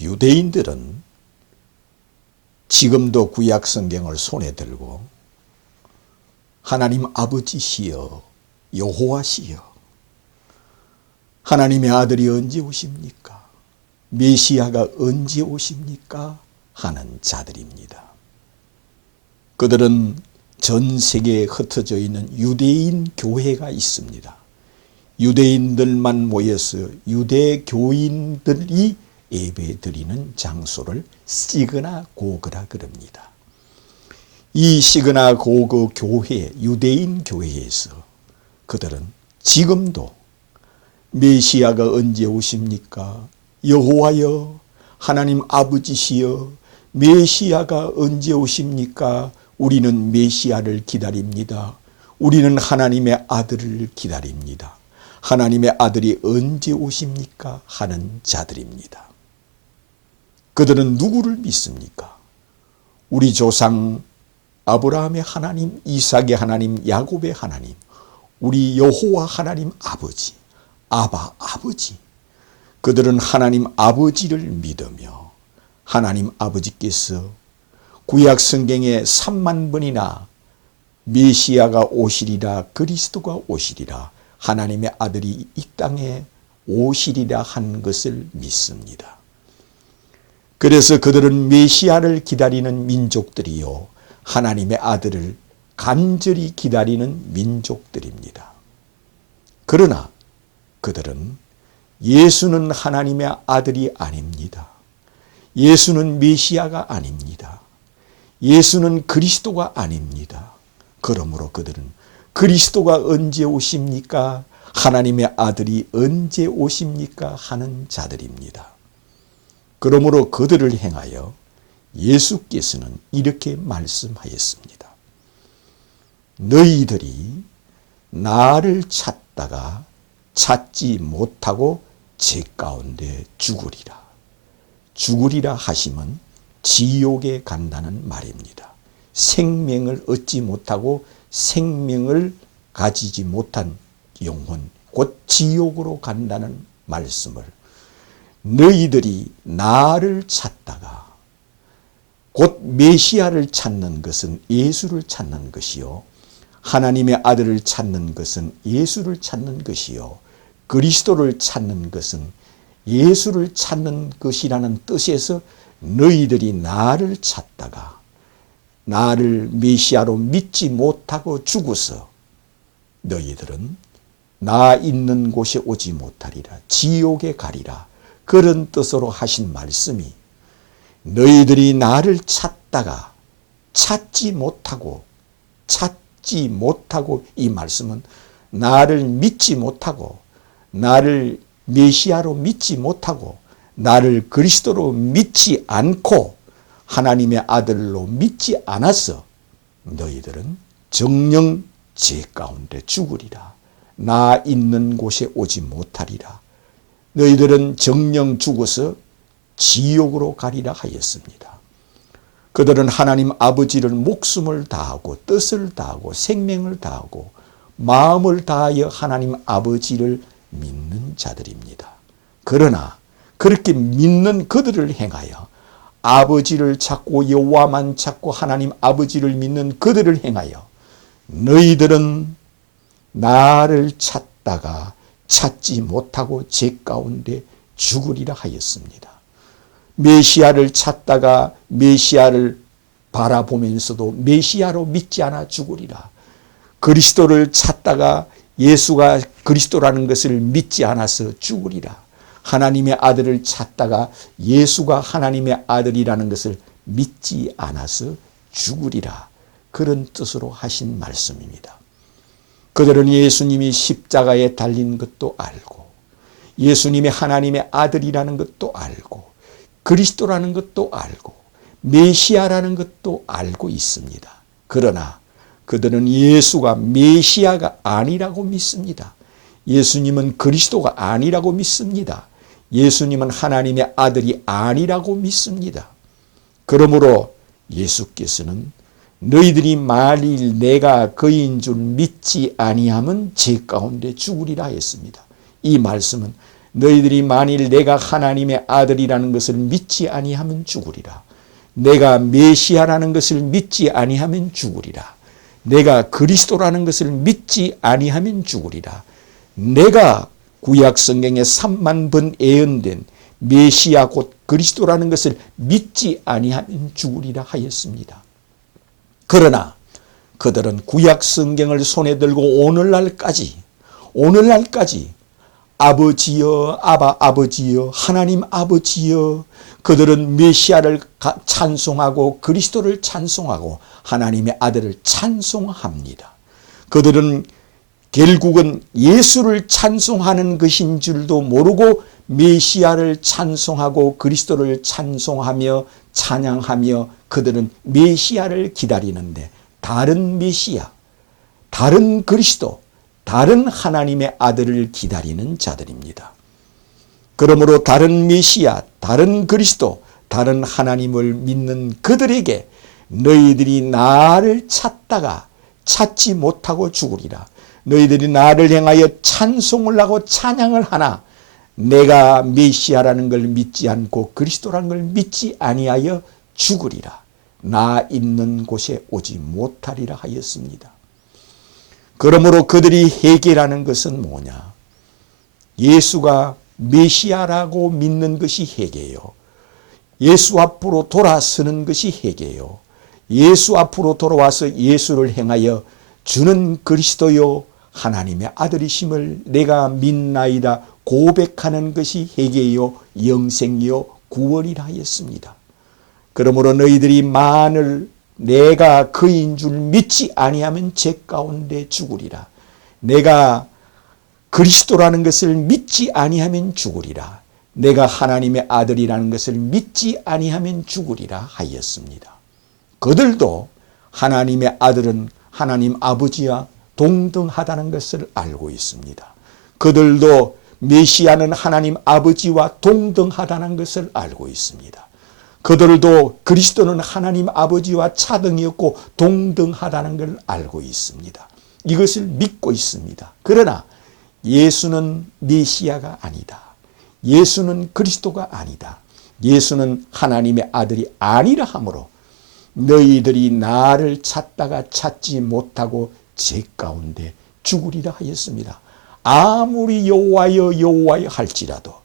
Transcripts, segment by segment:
유대인들은 지금도 구약 성경을 손에 들고 하나님 아버지시여 여호와시여 하나님의 아들이 언제 오십니까? 메시아가 언제 오십니까? 하는 자들입니다. 그들은 전 세계에 흩어져 있는 유대인 교회가 있습니다. 유대인들만 모여서 유대 교인들이 예배드리는 장소를 시그나고그라 그럽니다. 이 시그나고그 교회, 유대인 교회에서 그들은 지금도 메시아가 언제 오십니까? 여호와여 하나님 아버지시여 메시아가 언제 오십니까? 우리는 메시아를 기다립니다. 우리는 하나님의 아들을 기다립니다. 하나님의 아들이 언제 오십니까? 하는 자들입니다. 그들은 누구를 믿습니까? 우리 조상 아브라함의 하나님, 이삭의 하나님, 야곱의 하나님, 우리 여호와 하나님 아버지, 아바 아버지. 그들은 하나님 아버지를 믿으며 하나님 아버지께서 구약 성경에 3만 번이나 메시아가 오시리라, 그리스도가 오시리라, 하나님의 아들이 이 땅에 오시리라 한 것을 믿습니다. 그래서 그들은 메시아를 기다리는 민족들이요 하나님의 아들을 간절히 기다리는 민족들입니다. 그러나 그들은 예수는 하나님의 아들이 아닙니다. 예수는 메시아가 아닙니다. 예수는 그리스도가 아닙니다. 그러므로 그들은 그리스도가 언제 오십니까? 하나님의 아들이 언제 오십니까? 하는 자들입니다. 그러므로 그들을 향하여 예수께서는 이렇게 말씀하였습니다. 너희들이 나를 찾다가 찾지 못하고 제 가운데 죽으리라. 죽으리라 하심은 지옥에 간다는 말입니다. 생명을 얻지 못하고 생명을 가지지 못한 영혼, 곧 지옥으로 간다는 말씀을 너희들이 나를 찾다가 곧 메시아를 찾는 것은 예수를 찾는 것이요 하나님의 아들을 찾는 것은 예수를 찾는 것이요 그리스도를 찾는 것은 예수를 찾는 것이라는 뜻에서 너희들이 나를 찾다가 나를 메시아로 믿지 못하고 죽어서 너희들은 나 있는 곳에 오지 못하리라. 지옥에 가리라. 그런 뜻으로 하신 말씀이 너희들이 나를 찾다가 찾지 못하고 이 말씀은 나를 믿지 못하고 나를 메시아로 믿지 못하고 나를 그리스도로 믿지 않고 하나님의 아들로 믿지 않아서 너희들은 정녕 제 가운데 죽으리라. 나 있는 곳에 오지 못하리라. 너희들은 정녕 죽어서 지옥으로 가리라 하였습니다. 그들은 하나님 아버지를 목숨을 다하고 뜻을 다하고 생명을 다하고 마음을 다하여 하나님 아버지를 믿는 자들입니다. 그러나 그렇게 믿는 그들을 행하여 아버지를 찾고 여호와만 찾고 하나님 아버지를 믿는 그들을 행하여 너희들은 나를 찾다가 찾지 못하고 제 가운데 죽으리라 하였습니다. 메시아를 찾다가 메시아를 바라보면서도 메시아로 믿지 않아 죽으리라. 그리스도를 찾다가 예수가 그리스도라는 것을 믿지 않아서 죽으리라. 하나님의 아들을 찾다가 예수가 하나님의 아들이라는 것을 믿지 않아서 죽으리라. 그런 뜻으로 하신 말씀입니다. 그들은 예수님이 십자가에 달린 것도 알고 예수님이 하나님의 아들이라는 것도 알고 그리스도라는 것도 알고 메시아라는 것도 알고 있습니다. 그러나 그들은 예수가 메시아가 아니라고 믿습니다. 예수님은 그리스도가 아니라고 믿습니다. 예수님은 하나님의 아들이 아니라고 믿습니다. 그러므로 예수께서는 너희들이 만일 내가 그인 줄 믿지 아니하면 제 가운데 죽으리라 했습니다. 이 말씀은 너희들이 만일 내가 하나님의 아들이라는 것을 믿지 아니하면 죽으리라. 내가 메시아라는 것을 믿지 아니하면 죽으리라. 내가 그리스도라는 것을 믿지 아니하면 죽으리라. 내가 구약 성경에 3만 번 예언된 메시아 곧 그리스도라는 것을 믿지 아니하면 죽으리라 하였습니다. 그러나 그들은 구약 성경을 손에 들고 오늘날까지 아버지여, 아버지여, 하나님 아버지여, 그들은 메시아를 찬송하고 그리스도를 찬송하고 하나님의 아들을 찬송합니다. 그들은 결국은 예수를 찬송하는 것인 줄도 모르고 메시아를 찬송하고 그리스도를 찬송하며 찬양하며 그들은 메시아를 기다리는데 다른 메시아, 다른 그리스도, 다른 하나님의 아들을 기다리는 자들입니다. 그러므로 다른 메시아, 다른 그리스도, 다른 하나님을 믿는 그들에게 너희들이 나를 찾다가 찾지 못하고 죽으리라. 너희들이 나를 향하여 찬송을 하고 찬양을 하나 내가 메시아라는 걸 믿지 않고 그리스도라는 걸 믿지 아니하여 죽으리라. 나 있는 곳에 오지 못하리라 하였습니다. 그러므로 그들이 회개라는 것은 뭐냐? 예수가 메시아라고 믿는 것이 회개예요. 예수 앞으로 돌아서는 것이 회개예요. 예수 앞으로 돌아와서 예수를 행하여 주는 그리스도요 하나님의 아들이심을 내가 믿나이다 고백하는 것이 회개요 영생이요 구원이라 하였습니다. 그러므로 너희들이 만일 내가 그인 줄 믿지 아니하면 죄 가운데 죽으리라. 내가 그리스도라는 것을 믿지 아니하면 죽으리라. 내가 하나님의 아들이라는 것을 믿지 아니하면 죽으리라 하였습니다. 그들도 하나님의 아들은 하나님 아버지와 동등하다는 것을 알고 있습니다. 그들도 메시아는 하나님 아버지와 동등하다는 것을 알고 있습니다. 그들도 그리스도는 하나님 아버지와 차등이었고 동등하다는 걸 알고 있습니다. 이것을 믿고 있습니다. 그러나 예수는 메시아가 아니다. 예수는 그리스도가 아니다. 예수는 하나님의 아들이 아니라 하므로 너희들이 나를 찾다가 찾지 못하고 죄 가운데 죽으리라 하였습니다. 아무리 여호와여 여호와여 할지라도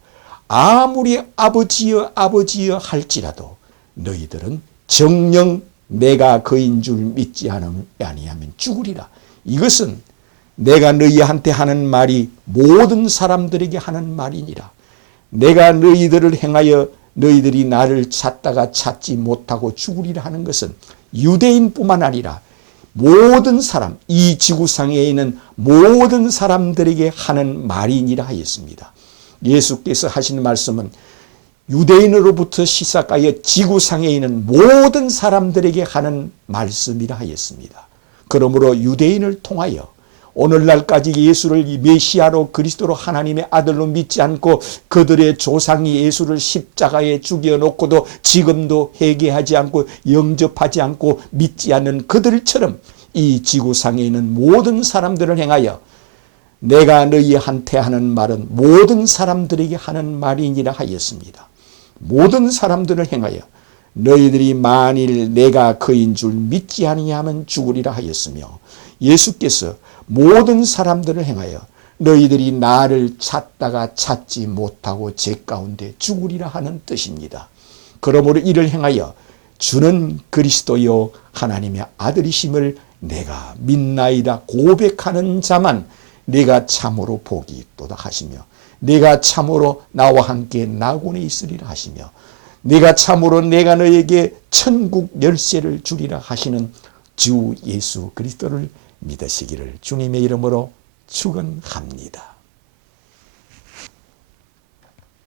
아무리 아버지여 아버지여 할지라도 너희들은 정녕 내가 그인 줄 믿지 아니하면 죽으리라. 이것은 내가 너희한테 하는 말이 모든 사람들에게 하는 말이니라. 내가 너희들을 행하여 너희들이 나를 찾다가 찾지 못하고 죽으리라 하는 것은 유대인뿐만 아니라 모든 사람, 이 지구상에 있는 모든 사람들에게 하는 말이니라 하였습니다. 예수께서 하신 말씀은 유대인으로부터 시작하여 지구상에 있는 모든 사람들에게 하는 말씀이라 하였습니다. 그러므로 유대인을 통하여 오늘날까지 예수를 메시아로 그리스도로 하나님의 아들로 믿지 않고 그들의 조상이 예수를 십자가에 죽여놓고도 지금도 회개하지 않고 영접하지 않고 믿지 않는 그들처럼 이 지구상에 있는 모든 사람들을 행하여 내가 너희한테 하는 말은 모든 사람들에게 하는 말이니라 하였습니다. 모든 사람들을 행하여 너희들이 만일 내가 그인 줄 믿지 아니하면 죽으리라 하였으며 예수께서 모든 사람들을 행하여 너희들이 나를 찾다가 찾지 못하고 죄 가운데 죽으리라 하는 뜻입니다. 그러므로 이를 행하여 주는 그리스도요 하나님의 아들이심을 내가 믿나이다 고백하는 자만 내가 참으로 복이 있도다 하시며 내가 참으로 나와 함께 낙원에 있으리라 하시며 내가 참으로 내가 너에게 천국 열쇠를 주리라 하시는 주 예수 그리스도를 믿으시기를 주님의 이름으로 축원합니다.